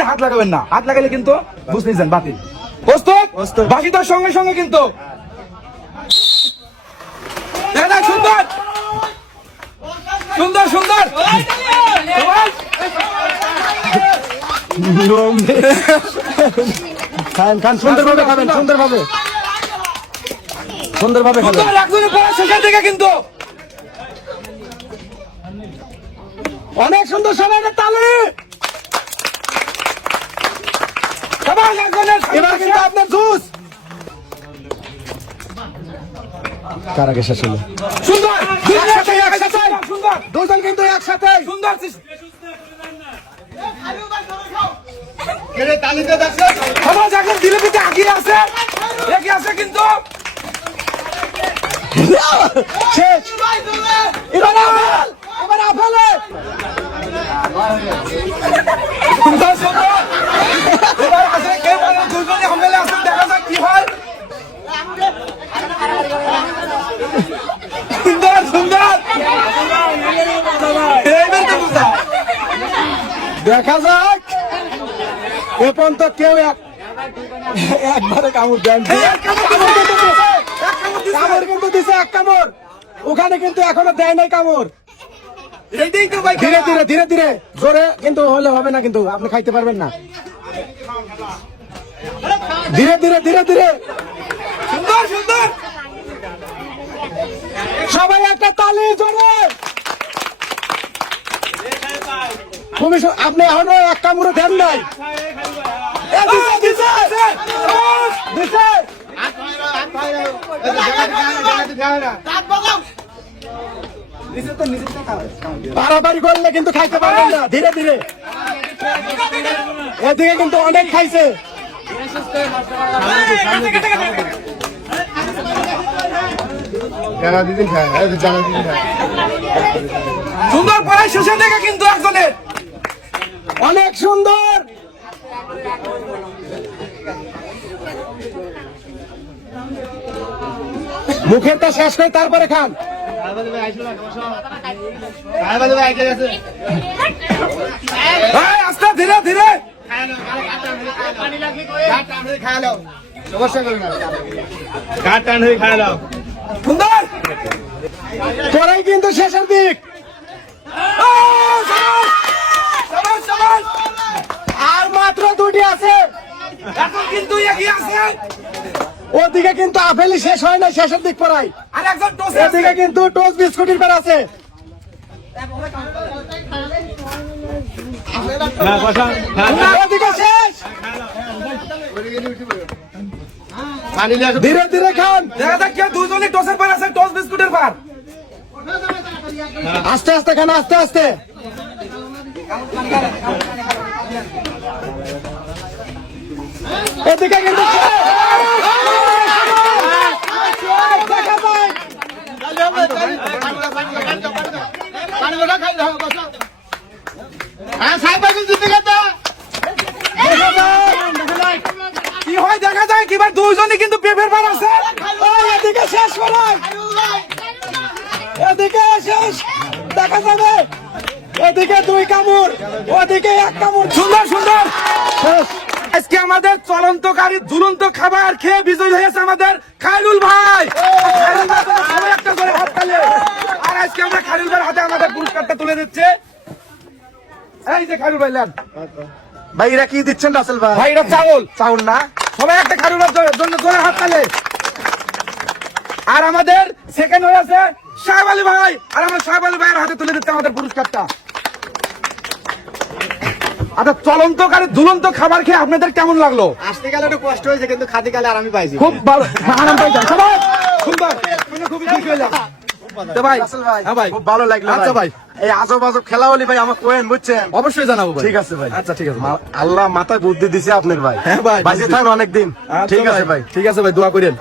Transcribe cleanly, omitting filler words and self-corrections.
মধ্যে হাত লাগাবেন না, হাত লাগালে কিন্তু বুঝতে নিয়েছেন বাতিল। প্রস্তুত? বাকি তার সঙ্গে সঙ্গে কিন্তু সুন্দর সুন্দর সুন্দর সুন্দরভাবে খাবেন, সুন্দরভাবে সুন্দরভাবে খাবেন। একজনের পরে সেখান থেকে কিন্তু অনেক সুন্দর, সবাই তালি। এবার কিন্তু আপনার জুস কার আগে শেষ হলো? সুন্দর সুন্দর, দুজন কিন্তু একসাথে সুন্দর সমাজ এখন দিলে পিঠে এগিয়ে আছে কিন্তু শেষ। এবার আফেলে সুন্দর সুন্দর এবার আছে কে বলে দুজনে হামলে আছে, দেখা যাক কি হয়। সুন্দর সুন্দর এইবার তো বুঝা দেখা যাক। এ পর্যন্ত কেউ একবারে কামড় দেন, কামড় কিন্তু দিছে এক কামড়, ওখানে কিন্তু এখনো দেয় নাই কামড়। এইটাই তো ভাই, ধীরে ধীরে ধীরে ধীরে, জোরে কিন্তু হলে হবে না, কিন্তু আপনি খাইতে পারবেন না। ধীরে ধীরে ধীরে ধীরে, সুন্দর সুন্দর সবাই একটা তালি জোরে। খুবই আপনি এখনো এক কামড়ে দেন নাই। বাড়াবাড়ি করলে কিন্তু খাইতে পারবেন না, ধীরে ধীরে। এদিকে কিন্তু অনেক খাইছে। সুন্দর পড়াই শেষের দিকে কিন্তু একজনের অনেক সুন্দর। মুখেরটা শেষ করে তারপরে খান। আস্তে ধীরে ধীরে সুন্দর পরেই কিন্তু শেষের দিক। আর মাত্র দুটি আছে, এখন কিন্তু এগিয়ে আছে। ওদিকে কিন্তু আপেলই শেষ হয় না, শেষের দিক পড়াই। আর একজন টোসে আছে। এদিকে কিন্তু টোস্ট বিস্কুটের পর আছে। ওদিকে শেষ। ধীরে ধীরে খান, দেখা যাক কেউ দুজনে টোসের পর আছে, টোস বিস্কুটের পর। আস্তে আস্তে খান, আস্তে আস্তে। এদিকে কিন্তু কি হয় দেখা যায়, কিবার দুইজনে কিন্তু পেপের পর আছে। এদিকে শেষ করাই, এদিকে শেষ, দেখা যাবে। এদিকে দুই কামড়, ওদিকে এক কামড়। সুন্দর সুন্দর শেষ। আজকে আমাদের চলন্তকারী ঝুলন্ত খাবার খেয়ে বিজয়ী হয়েছে আমাদের খায়রুল ভাই। খায়রুল ভাই জন্য সবাই একটা করে হাত তালি। আর আজকে আমরা খায়রুল ভাইয়ের হাতে আমাদের পুরস্কারটা তুলে দিচ্ছে। এই যে খায়রুল ভাই নেন। ভাই এরা কি দিচ্ছেন রাসেল ভাই? ভাই এটা চাউল চাউল না? সবাই একটা খায়রুল ভাইয়ের জন্য জোরে হাত তালি। আর আমাদের সেকেন্ড হয়েছে সাহেব আলী ভাই, আর আমরা সাহেব আলী ভাইয়ের হাতে তুলে দিচ্ছে আমাদের পুরস্কারটা। আচ্ছা, চলন্তকারী ঝুলন্ত খাবার খেয়ে আপনাদের কেমন লাগলো? আসতে গেলে একটু কষ্ট হয়েছে, কিন্তু খাতে গেলে আর আমি পাইছি খুব ভালো, আরাম পাইছেন সবাই? সুন্দর, খুবই খুশি হইলাম। তো ভাই, হ্যাঁ ভাই, খুব ভালো লাগলো। আচ্ছা ভাই, এই আজব আজব খেলা বলি ভাই আমাকে কোয়েন, বুঝছেন? অবশ্যই জানাবো ভাই। ঠিক আছে ভাই। আচ্ছা ঠিক আছে। আল্লাহ মাথায় বুদ্ধি দিছে আপনার ভাই। হ্যাঁ ভাই, বাঁচে থাকেন অনেকদিন। ঠিক আছে ভাই। ঠিক আছে ভাই, দোয়া করেন।